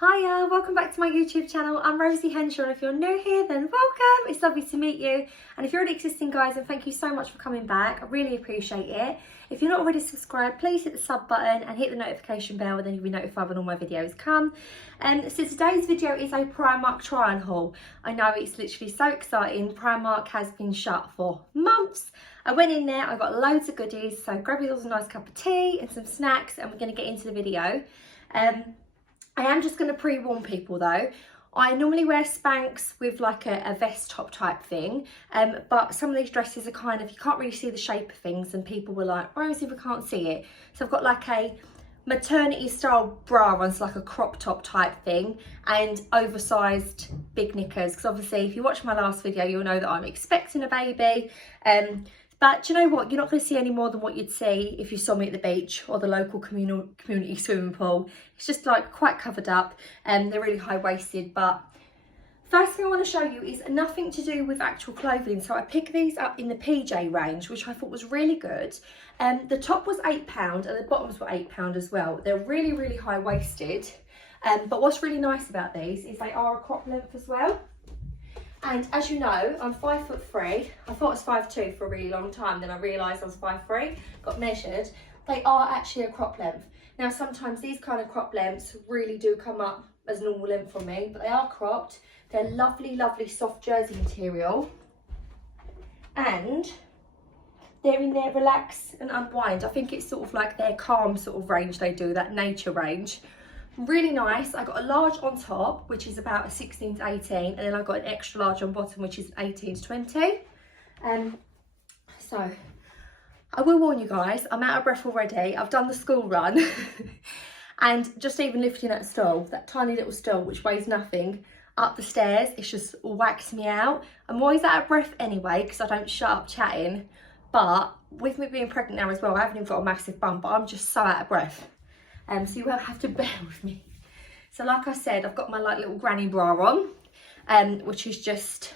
Hiya, welcome back to my YouTube channel. I'm Rosie Henshaw, and if you're new here, then welcome. It's lovely to meet you. And if you're an existing guys, then thank you so much for coming back. I really appreciate it. If you're not already subscribed, please hit the sub button and hit the notification bell, and then you'll be notified when all my videos come. So today's video is a Primark try-on haul. I know it's literally so exciting. Primark has been shut for months. I went in there, I got loads of goodies, so grab yourselves a nice cup of tea and some snacks, and we're going to get into the video. I am just going to pre-warn people though. I normally wear Spanx with like a vest top type thing, but some of these dresses are kind of, you can't really see the shape of things, and people were like, Rosie, we can't see it. So I've got like a maternity style bra on, so like a crop top type thing, and oversized big knickers, because obviously if you watch my last video you'll know that I'm expecting a baby. But do you know what? You're not going to see any more than what you'd see if you saw me at the beach or the local community swimming pool. It's just like quite covered up, and they're really high-waisted. But first thing I want to show you is nothing to do with actual clothing. So I picked these up in the PJ range, which I thought was really good. The top was £8 and the bottoms were £8 as well. They're really, really high-waisted. But what's really nice about these is they are a crop length as well. And as you know, I'm 5'3". I thought I was 5'2" for a really long time. Then I realised I was 5'3", got measured. They are actually a crop length. Now, sometimes these kind of crop lengths really do come up as normal length for me, but they are cropped. They're lovely, lovely soft jersey material. And they're in their relax and unwind. I think it's sort of like their calm sort of range they do, that nature range. Really nice. I got a large on top, which is about a 16 to 18, and then I got an extra large on bottom, which is 18 to 20. So I will warn you guys, I'm out of breath already. I've done the school run and just even lifting that stool, that tiny little stool which weighs nothing, up the stairs, it's just waxed me out. I'm always out of breath anyway because I don't shut up chatting, but with me being pregnant now as well, I haven't even got a massive bum, but I'm just so out of breath. So you will have to bear with me. So like I said, I've got my like little granny bra on, which is just,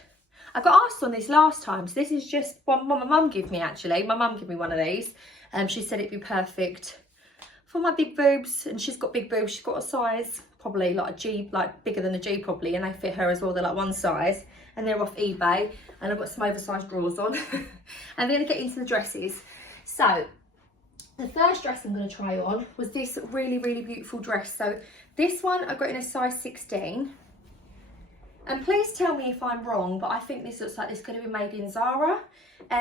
I got asked on this last time. So this is just one my mum gave me actually. My mum gave me one of these. She said it'd be perfect for my big boobs, and she's got big boobs. She's got a size, probably like a G, like bigger than a G probably, and they fit her as well. They're like one size, and they're off eBay. And I've got some oversized drawers on. And we're gonna get into the dresses. So, the first dress I'm going to try on was this really, really beautiful dress. So this one I got in a size 16. And please tell me if I'm wrong, but I think this looks like this could have been made in Zara.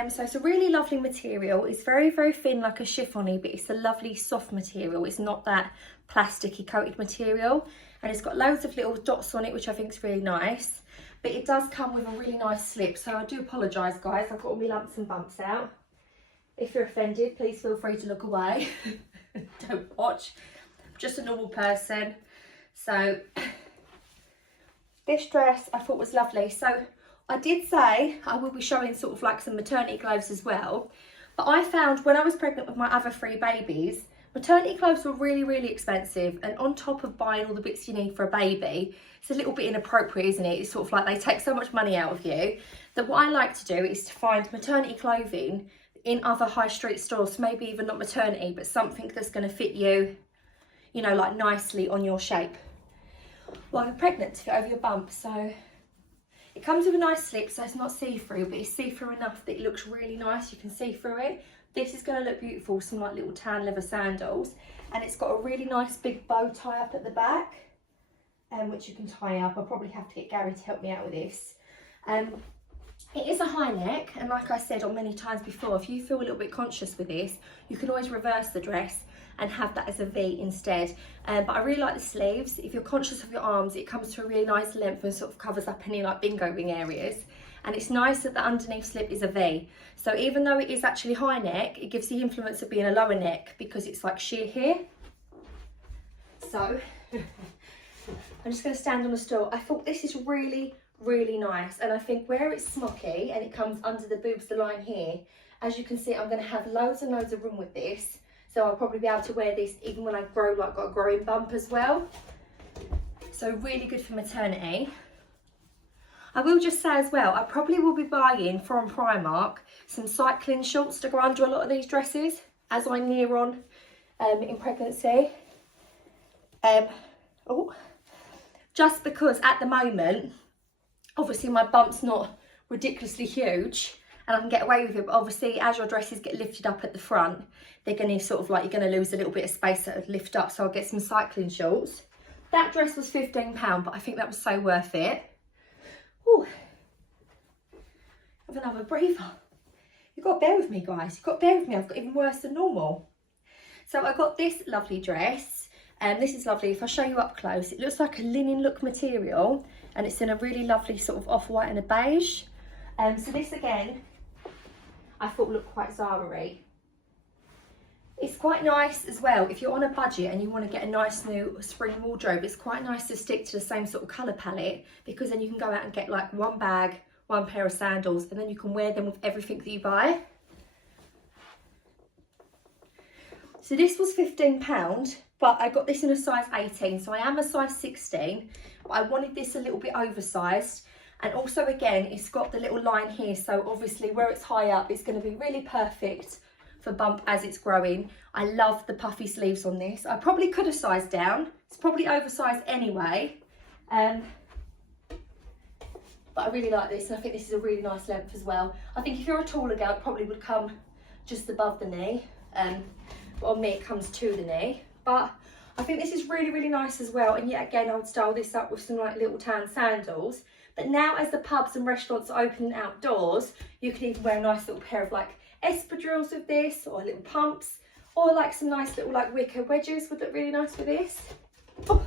So it's a really lovely material. It's very, very thin, like a chiffon-y, but it's a lovely soft material. It's not that plasticky coated material. And it's got loads of little dots on it, which I think is really nice. But it does come with a really nice slip. So I do apologise, guys. I've got all my lumps and bumps out. If you're offended, please feel free to look away. Don't watch. I'm just a normal person. So this dress I thought was lovely. So I did say I will be showing sort of like some maternity clothes as well. But I found when I was pregnant with my other 3 babies, maternity clothes were really, really expensive. And on top of buying all the bits you need for a baby, it's a little bit inappropriate, isn't it? It's sort of like they take so much money out of you. That what I like to do is to find maternity clothing in other high street stores, maybe even not maternity, but something that's going to fit you, you know, like nicely on your shape. Well, you're pregnant to fit over your bump, so it comes with a nice slip, so it's not see-through, but it's see-through enough that it looks really nice. You can see through it. This is going to look beautiful with some like little tan leather sandals, and it's got a really nice big bow tie up at the back, which you can tie up. I'll probably have to get Gary to help me out with this. It is a high neck, and like I said on many times before, if you feel a little bit conscious with this, you can always reverse the dress and have that as a V instead. But I really like the sleeves. If you're conscious of your arms, it comes to a really nice length and sort of covers up any like bingo ring areas. And it's nice that the underneath slip is a V. So even though it is actually high neck, it gives the influence of being a lower neck because it's like sheer here. So I'm just going to stand on the stool. I thought this is really, really nice, and I think where it's smocky and it comes under the boobs, the line here, as you can see, I'm going to have loads and loads of room with this, so I'll probably be able to wear this even when I grow, like got a growing bump as well. So really good for maternity. I will just say as well, I probably will be buying from Primark some cycling shorts to go under a lot of these dresses as I near on in pregnancy. Oh, just because at the moment, obviously my bump's not ridiculously huge and I can get away with it, but obviously as your dresses get lifted up at the front, they're going to sort of like, you're going to lose a little bit of space that would lift up, so I'll get some cycling shorts. That dress was £15, but I think that was so worth it. Ooh. Have another breather. You've got to bear with me, guys. You've got to bear with me. I've got even worse than normal. So I got this lovely dress. This is lovely. If I show you up close, it looks like a linen look material, and it's in a really lovely sort of off-white and a beige. So this again, I thought looked quite Zara-y. It's quite nice as well if you're on a budget and you want to get a nice new spring wardrobe. It's quite nice to stick to the same sort of colour palette, because then you can go out and get like one bag, one pair of sandals, and then you can wear them with everything that you buy. So this was £15, but I got this in a size 18, so I am a size 16, but I wanted this a little bit oversized. And also again, it's got the little line here, so obviously where it's high up, it's going to be really perfect for bump as it's growing. I love the puffy sleeves on this. I probably could have sized down. It's probably oversized anyway. But I really like this, and I think this is a really nice length as well. I think if you're a taller girl, it probably would come just above the knee. But on me, it comes to the knee. But I think this is really, really nice as well. And yet again, I would style this up with some like little tan sandals. But now as the pubs and restaurants are opening outdoors, you can even wear a nice little pair of like espadrilles with this, or little pumps, or like some nice little like wicker wedges would look really nice with this. Oh.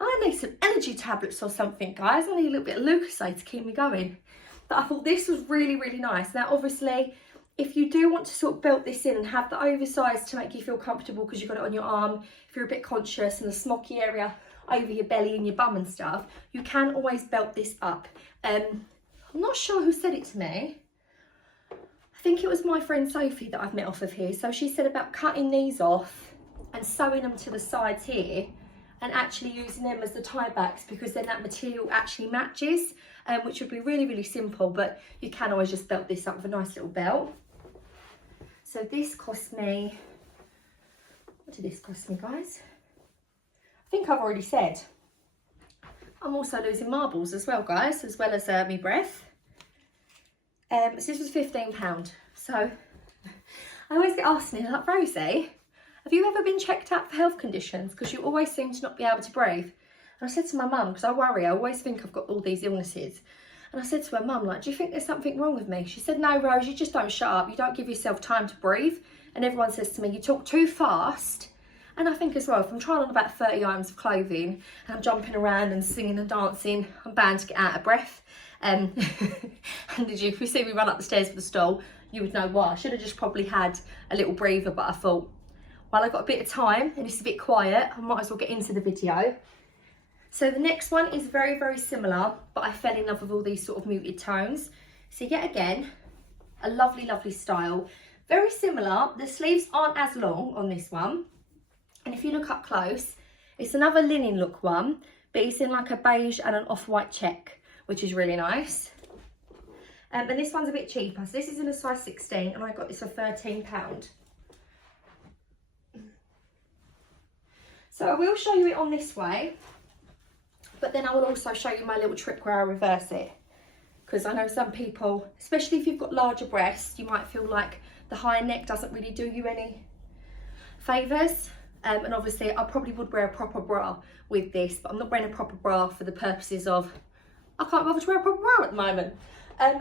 I need some energy tablets or something, guys. I need a little bit of Lucozade to keep me going. But I thought this was really, really nice. Now, obviously, if you do want to sort of belt this in and have the oversized to make you feel comfortable because you've got it on your arm, if you're a bit conscious, and the smocky area over your belly and your bum and stuff, you can always belt this up. I'm not sure who said it to me. I think it was my friend Sophie that I've met off of here. So she said about cutting these off and sewing them to the sides here, and actually using them as the tie backs, because then that material actually matches, which would be really, really simple, but you can always just belt this up with a nice little belt. So this cost me, what did this cost me, guys? I think I've already said. I'm also losing marbles as well, guys, as well as my breath. So this was £15. So I always get asked me, like, Rosie, have you ever been checked out for health conditions? Because you always seem to not be able to breathe. And I said to my mum, because I worry, I always think I've got all these illnesses. And I said to her mum, like, do you think there's something wrong with me? She said, no, Rose, you just don't shut up. You don't give yourself time to breathe. And everyone says to me, you talk too fast. And I think as well, if I'm trying on about 30 items of clothing and I'm jumping around and singing and dancing, I'm bound to get out of breath. And if you see me run up the stairs with the stall, you would know why. I should have just probably had a little breather, but I thought, while I've got a bit of time and it's a bit quiet, I might as well get into the video. So the next one is very, very similar, but I fell in love with all these sort of muted tones. So yet again, a lovely, lovely style. Very similar. The sleeves aren't as long on this one. And if you look up close, it's another linen look one, but it's in like a beige and an off-white check, which is really nice. And this one's a bit cheaper. So this is in a size 16, and I got this for £13. So I will show you it on this way, but then I will also show you my little trick where I reverse it. Because I know some people, especially if you've got larger breasts, you might feel like the high neck doesn't really do you any favours. And obviously I probably would wear a proper bra with this, but I'm not wearing a proper bra for the purposes of, I can't bother to wear a proper bra at the moment.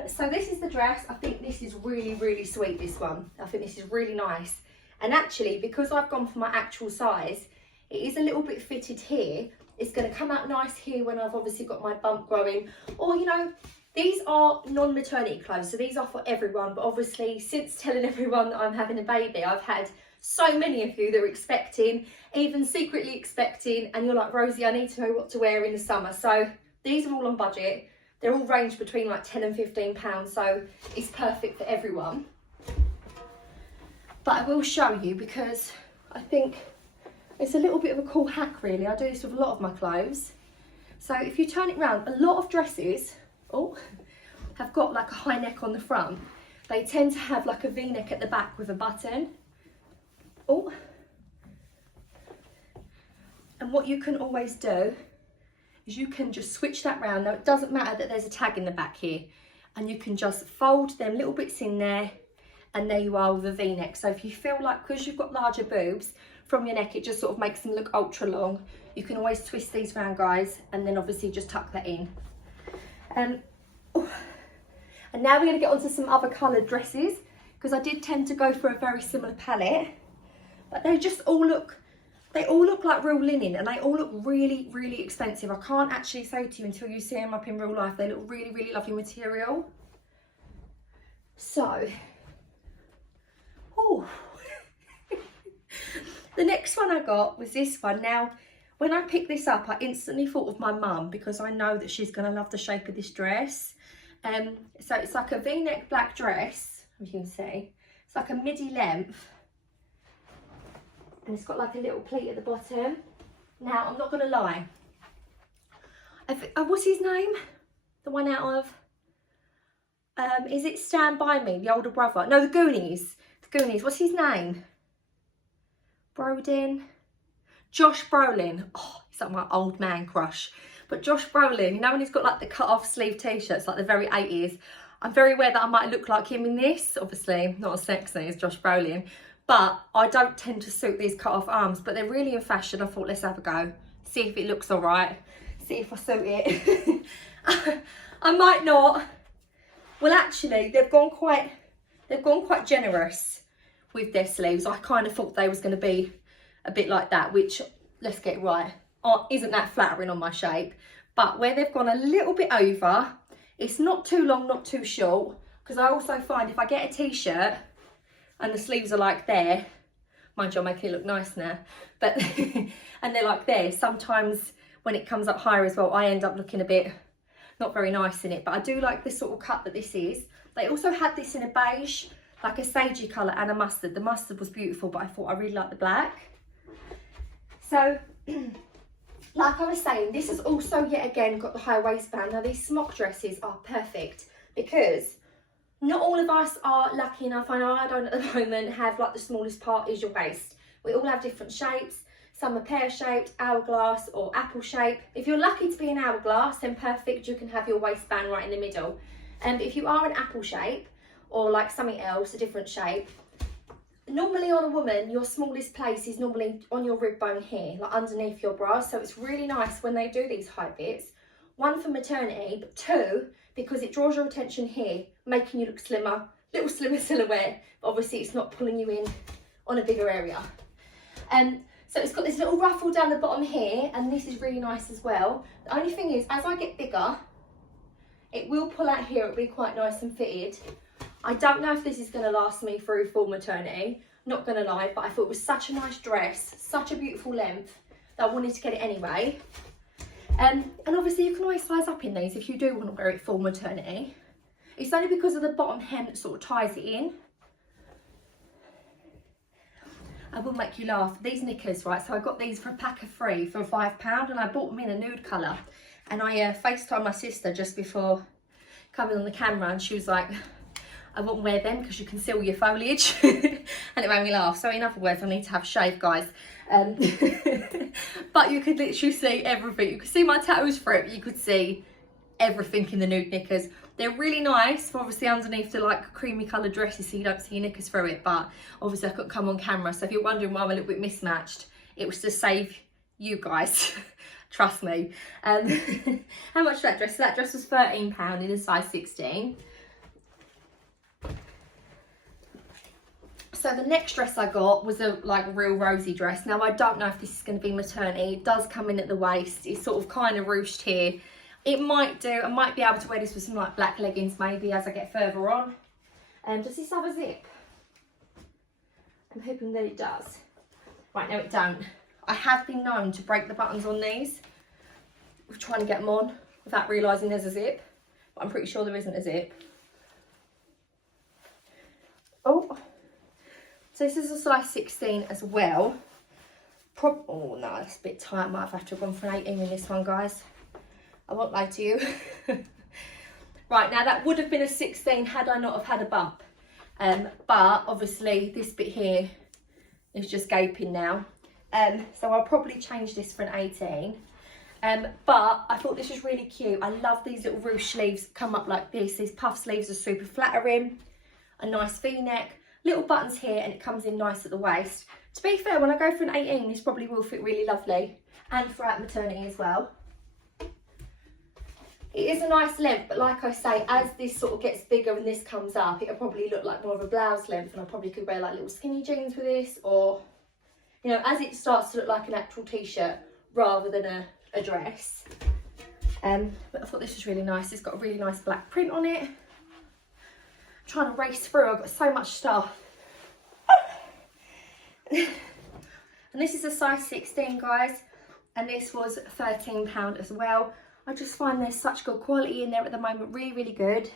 So this is the dress. I think this is really, really sweet, this one. I think this is really nice. And actually, because I've gone for my actual size, it is a little bit fitted here. It's going to come out nice here when I've obviously got my bump growing. Or, you know, these are non-maternity clothes, so these are for everyone. But obviously, since telling everyone that I'm having a baby, I've had so many of you that are expecting, even secretly expecting, and you're like, Rosie, I need to know what to wear in the summer. So these are all on budget. They're all ranged between like £10 and £15, so it's perfect for everyone. But I will show you, because I think it's a little bit of a cool hack, really. I do this with a lot of my clothes. So if you turn it around, a lot of dresses, have got like a high neck on the front. They tend to have like a V-neck at the back with a button. And And what you can always do is you can just switch that round. Now it doesn't matter that there's a tag in the back here, and you can just fold them little bits in there, and there you are with a V-neck. So if you feel like, because you've got larger boobs from your neck, it just sort of makes them look ultra long, you can always twist these round, guys, and then obviously just tuck that in. And now we're going to get onto some other coloured dresses, because I did tend to go for a very similar palette, but they just all look, they all look like real linen, and they all look really, really expensive. I can't actually say to you until you see them up in real life. They look really, really lovely material. So, oh, the next one I got was this one. Now, when I picked this up, I instantly thought of my mum, because I know that she's going to love the shape of this dress. So it's like a V-neck black dress, as you can see. It's like a midi length, and it's got like a little pleat at the bottom. Now, I'm not going to lie. What's his name? The one out of, is it Stand By Me, the older brother? No, the Goonies. The Goonies. What's his name? Brodin? Josh Brolin. Oh, he's like my old man crush. But Josh Brolin, you know when he's got like the cut off sleeve t-shirts, like the very 80s. I'm very aware that I might look like him in this. Obviously, not as sexy as Josh Brolin. But I don't tend to suit these cut off arms, but they're really in fashion. I thought, let's have a go. See if it looks all right. See if I suit it. I might not. Well, actually, they've gone quite generous with their sleeves. I kind of thought they was going to be a bit like that, which, let's get it right, isn't that flattering on my shape. But where they've gone a little bit over, it's not too long, not too short, because I also find if I get a t-shirt and the sleeves are like there, mind you, I'm making it look nice now, but and they're like there, sometimes when it comes up higher as well, I end up looking a bit not very nice in it. But I do like this sort of cut that this is. They also had this in a beige, like a sagey colour, and a mustard. The mustard was beautiful, but I thought I really liked the black. So, like I was saying, this has also yet again got the high waistband. Now these smock dresses are perfect, because not all of us are lucky enough. I know I don't at the moment have like the smallest part is your waist. We all have different shapes. Some are pear-shaped, hourglass, or apple shape. If you're lucky to be an hourglass, then perfect, you can have your waistband right in the middle. And if you are an apple shape, or like something else, a different shape, normally on a woman, your smallest place is normally on your rib bone here, like underneath your bra. So it's really nice when they do these high bits. One, for maternity, but two, because it draws your attention here, making you look slimmer, little slimmer silhouette, but obviously it's not pulling you in on a bigger area. So it's got this little ruffle down the bottom here, and this is really nice as well. The only thing is, as I get bigger, it will pull out here. It'll be quite nice and fitted. I don't know if this is going to last me through full maternity, not going to lie, but I thought it was such a nice dress, such a beautiful length, that I wanted to get it anyway. And obviously you can always size up in these if you do want to wear it full maternity. It's only because of the bottom hem that sort of ties it in. I will make you laugh. These knickers, right, so I got these for a pack of 3 for £5, and I bought them in a nude colour. And I FaceTimed my sister just before coming on the camera, and she was like, I won't wear them because you conceal your foliage. And it made me laugh. So in other words, I need to have a shave, guys. But you could literally see everything. You could see my tattoos for it, but you could see everything in the nude knickers. They're really nice, obviously underneath the like creamy coloured dresses, so you don't see your knickers through it, but obviously I couldn't come on camera. So if you're wondering why I'm a little bit mismatched, it was to save you guys. Trust me. How much was that dress? So that dress was £13 in a size 16. So the next dress I got was a like real Rosy dress. Now I don't know if this is going to be maternity. It does come in at the waist. It's sort of kind of ruched here. It might do. I might be able to wear this with some like black leggings maybe as I get further on. Does this have a zip? I'm hoping that it does. Right, no it don't. I have been known to break the buttons on these. We're trying to get them on without realising there's a zip. But I'm pretty sure there isn't a zip. Oh. So this is a size 16 as well. Oh no, that's a bit tight. I might have to have gone for an 18 in this one, guys. I won't lie to you. Right, now that would have been a 16 had I not have had a bump. But obviously this bit here is just gaping now. So I'll probably change this for an 18. But I thought this was really cute. I love these little ruche sleeves come up like this. These puff sleeves are super flattering. A nice V-neck, little buttons here, and it comes in nice at the waist. To be fair, when I go for an 18, this probably will fit really lovely, and throughout maternity as well. It is a nice length, but like I say, as this sort of gets bigger and this comes up, it'll probably look like more of a blouse length, and I probably could wear like little skinny jeans with this, or, you know, as it starts to look like an actual t-shirt rather than a dress. But I thought this was really nice. It's got a really nice black print on it. I'm trying to race through, I've got so much stuff. And this is a size 16, guys, and this was £13 as well. I just find there's such good quality in there at the moment, really good.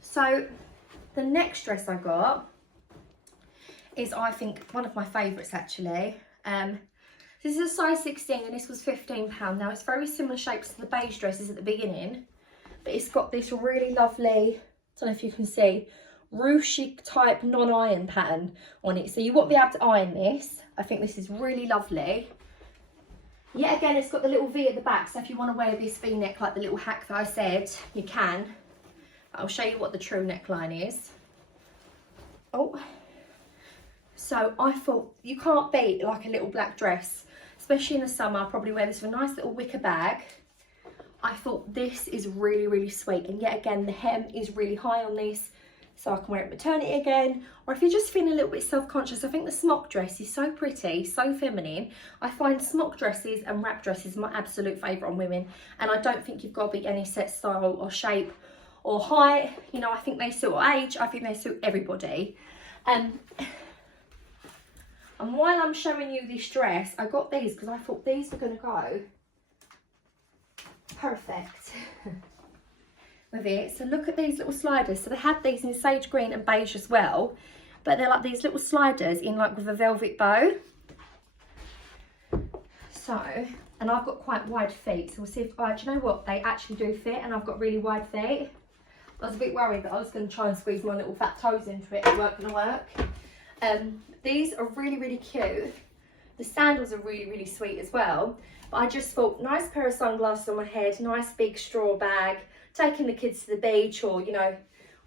So the next dress I got is, I think, one of my favourites actually. This is a size 16 and this was £15. Now it's very similar shapes to the beige dresses at the beginning, but it's got this really lovely, I don't know if you can see, ruche type non-iron pattern on it, so you won't be able to iron this. I think this is really lovely. Yet again, it's got the little V at the back, so if you want to wear this V-neck like the little hack that I said, you can. I'll show you what the true neckline is. Oh, so I thought you can't beat like a little black dress, especially in the summer. I'll probably wear this with a nice little wicker bag. I thought this is really sweet, and yet again the hem is really high on this, so I can wear it maternity again, or if you're just feeling a little bit self-conscious. I think the smock dress is so pretty, so feminine. I find smock dresses and wrap dresses my absolute favourite on women, and I don't think you've got to be any set style or shape or height. You know, I think they suit age, I think they suit everybody. And while I'm showing you this dress, I got these because I thought these were going to go perfect with it. So look at these little sliders. So they had these in sage green and beige as well, but they're like these little sliders in like with a velvet bow. So, and I've got quite wide feet, so we'll see if, do you know what, they actually do fit, and I've got really wide feet. I was a bit worried that I was going to try and squeeze my little fat toes into it. It weren't going to work. These are really cute. The sandals are really sweet as well. But I just thought, nice pair of sunglasses on my head, nice big straw bag, taking the kids to the beach, or, you know,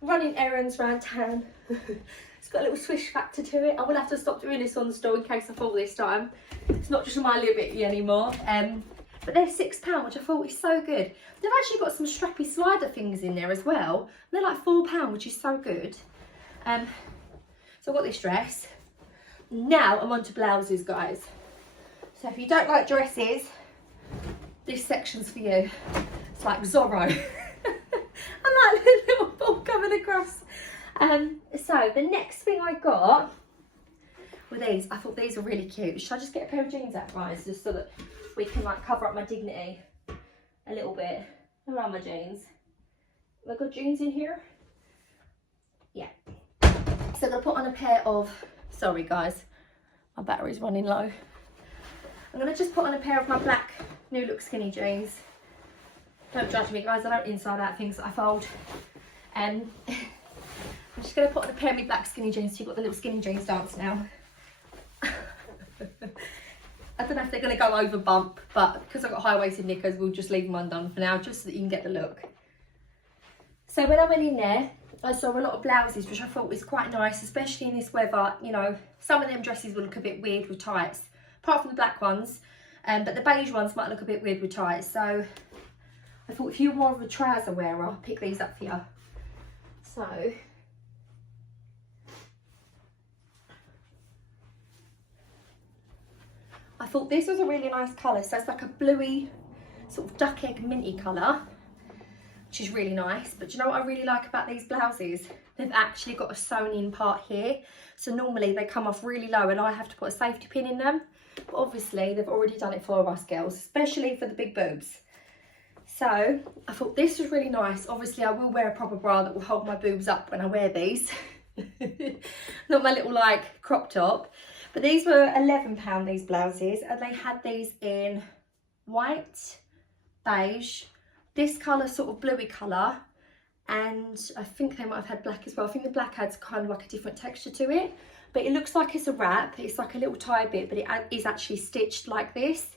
running errands around town. It's got a little swish factor to it. I will have to stop doing this on the store in case I fall this time. It's not just my liberty anymore. But they're £6, which I thought was so good. They've actually got some strappy slider things in there as well. They're like £4, which is so good. So I've got this dress. Now I'm on to blouses, guys. So if you don't like dresses, this section's for you. It's like Zorro. I'm like a little ball coming across. So the next thing I got were these. I thought these were really cute. Should I just get a pair of jeans out, guys, just so that we can like cover up my dignity a little bit? Where are my jeans? Have I got jeans in here? Yeah. So I'm gonna put on a pair of, sorry guys, my battery's running low. I'm gonna just put on a pair of my black New Look skinny jeans. Don't judge me, guys, I don't inside out things that I fold. I'm just gonna put on a pair of my black skinny jeans, so you've got the little skinny jeans dance now. I don't know if they're going to go over bump, but because I've got high-waisted knickers, we'll just leave them undone for now, just so that you can get the look. So when I went in there, I saw a lot of blouses, which I thought was quite nice, especially in this weather. You know, some of them dresses will look a bit weird with tights, apart from the black ones, but the beige ones might look a bit weird with tights. So I thought if you're more of a trouser wearer, I'll pick these up for you. So I thought this was a really nice colour. So it's like a bluey, sort of duck egg minty colour, which is really nice. But do you know what I really like about these blouses? They've actually got a sewn in part here. So normally they come off really low and I have to put a safety pin in them. But obviously they've already done it for us girls, especially for the big boobs. So I thought this was really nice. Obviously I will wear a proper bra that will hold my boobs up when I wear these. Not my little like crop top. But these were £11, these blouses, and they had these in white, beige, this colour, sort of bluey colour, and I think they might have had black as well. I think the black had kind of like a different texture to it, but it looks like it's a wrap. It's like a little tie bit, but it is actually stitched like this.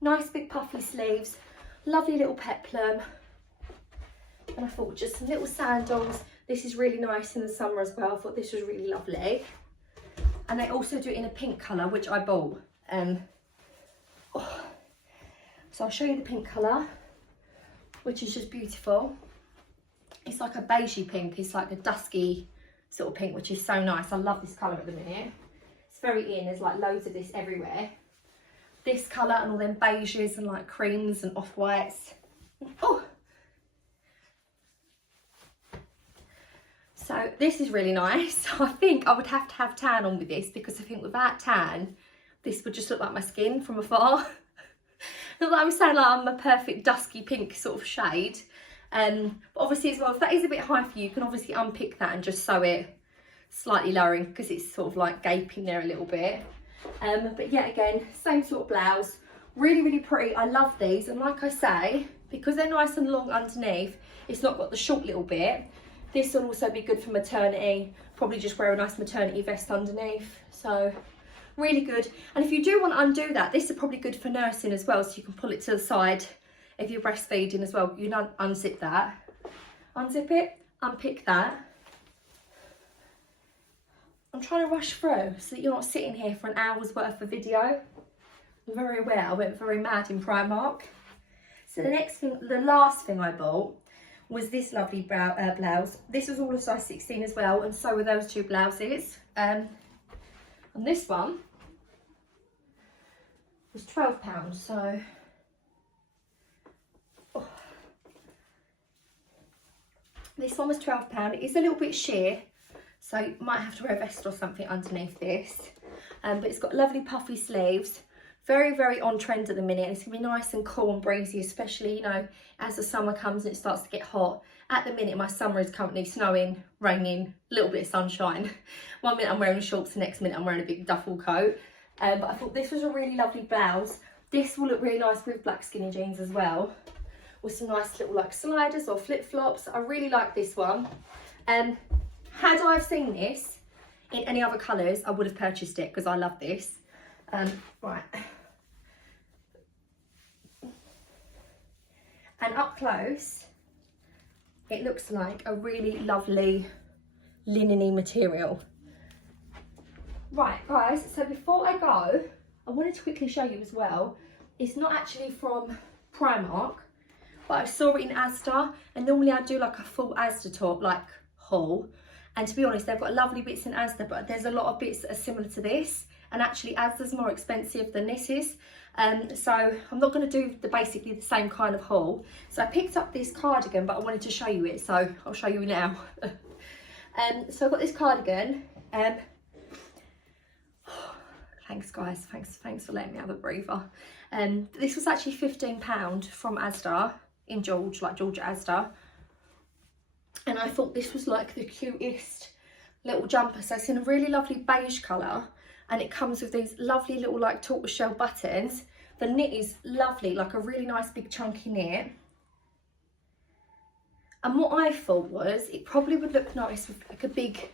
Nice big puffy sleeves, lovely little peplum. And I thought just some little sandals. This is really nice in the summer as well. I thought this was really lovely. And they also do it in a pink colour, which I bought. So I'll show you the pink colour, which is just beautiful. It's like a beigey pink. It's like a dusky sort of pink, which is so nice. I love this colour at the minute. It's very in. There's like loads of this everywhere. This colour and all them beiges and like creams and off-whites. Oh! So this is really nice. I think I would have to have tan on with this, because I think without tan, this would just look like my skin from afar. Not that I'm saying like I'm a perfect dusky pink sort of shade. But obviously as well, if that is a bit high for you, you can obviously unpick that and just sew it slightly lowering, because it's sort of like gaping there a little bit. But yeah, again, same sort of blouse. Really, really pretty. I love these. And like I say, because they're nice and long underneath, it's not got the short little bit. This will also be good for maternity. Probably just wear a nice maternity vest underneath. So really good. And if you do want to undo that, this is probably good for nursing as well, so you can pull it to the side if you're breastfeeding as well. You don't unzip that. Unzip it, unpick that. I'm trying to rush through so that you're not sitting here for an hour's worth of video. I'm very aware I went very mad in Primark. So the next thing, the last thing I bought was this lovely blouse. This was all a size 16 as well, and so were those two blouses. And this one was £12, so this one was £12. It is a little bit sheer, so you might have to wear a vest or something underneath this. But it's got lovely puffy sleeves. Very, very on trend at the minute. It's gonna be nice and cool and breezy, especially, you know, as the summer comes and it starts to get hot. At the minute, my summer is currently snowing, raining, a little bit of sunshine. One minute I'm wearing shorts, the next minute I'm wearing a big duffel coat. But I thought this was a really lovely blouse. This will look really nice with black skinny jeans as well, with some nice little like sliders or flip-flops. I really like this one. Had I have seen this in any other colours, I would have purchased it because I love this. Right. And up close, it looks like a really lovely linen-y material. Right, guys, so before I go, I wanted to quickly show you as well. It's not actually from Primark, but I saw it in Asda, and normally I do like a full Asda top, like haul. And to be honest, they've got lovely bits in Asda, but there's a lot of bits that are similar to this. And actually Asda's more expensive than this is. So I'm not going to do basically the same kind of haul. So I picked up this cardigan, but I wanted to show you it, so I'll show you now. So I've got this cardigan. Thanks guys, thanks for letting me have a breather. This was actually £15 from Asda in George, like Georgia Asda. And I thought this was like the cutest little jumper. So it's in a really lovely beige colour, and it comes with these lovely little like tortoiseshell buttons. The knit is lovely, like a really nice big chunky knit. And what I thought was it probably would look nice with like a big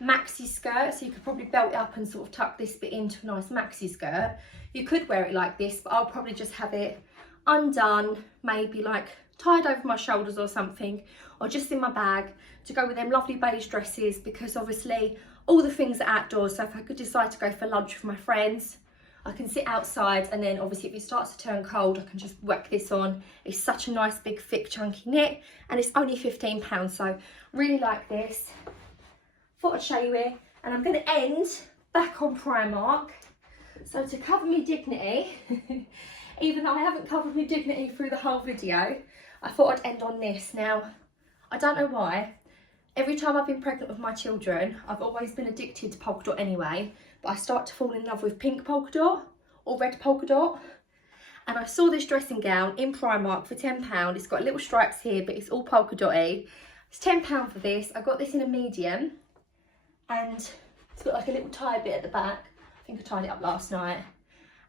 maxi skirt, so you could probably belt it up and sort of tuck this bit into a nice maxi skirt. You could wear it like this, but I'll probably just have it undone, maybe like tied over my shoulders or something, or just in my bag to go with them lovely beige dresses, because obviously all the things are outdoors. So if I could decide to go for lunch with my friends, I can sit outside, and then obviously if it starts to turn cold, I can just whack this on. It's such a nice big thick chunky knit, and it's only £15, so really like this. Thought I'd show you it, and I'm going to end back on Primark. So to cover me dignity, even though I haven't covered me dignity through the whole video, I thought I'd end on this. Now, I don't know why, every time I've been pregnant with my children, I've always been addicted to polka dot anyway, but I start to fall in love with pink polka dot or red polka dot. And I saw this dressing gown in Primark for £10. It's got little stripes here, but it's all polka dotty. It's £10 for this. I got this in a medium, and it's got like a little tie bit at the back. I think I tied it up last night,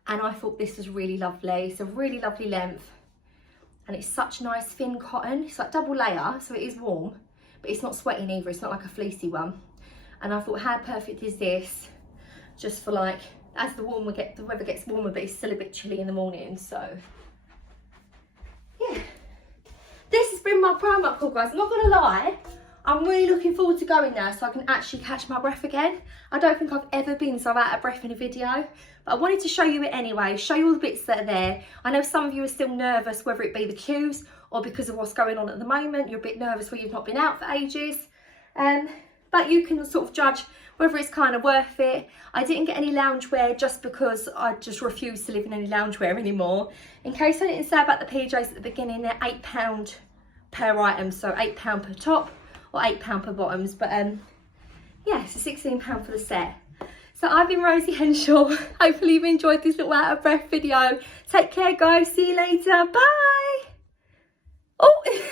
and I thought this was really lovely. It's a really lovely length, and it's such nice thin cotton. It's like double layer, so it is warm, but it's not sweating either. It's not like a fleecy one. And I thought, how perfect is this just for like, as the weather gets warmer, but it's still a bit chilly in the morning. So yeah, this has been my Primark haul, guys. I'm not gonna lie, I'm really looking forward to going now so I can actually catch my breath again. I don't think I've ever been so out of breath in a video, but I wanted to show you it anyway, show you all the bits that are there. I know some of you are still nervous, whether it be the queues or because of what's going on at the moment. You're a bit nervous where you've not been out for ages. But you can sort of judge whether it's kind of worth it. I didn't get any loungewear just because I just refuse to live in any loungewear anymore. In case I didn't say about the PJs at the beginning, they're £8 per item, so £8 per top or £8 per bottoms. But yeah, it's £16 for the set. So I've been Rosie Henshaw. Hopefully you've enjoyed this little out of breath video. Take care, guys. See you later. Bye. Oh.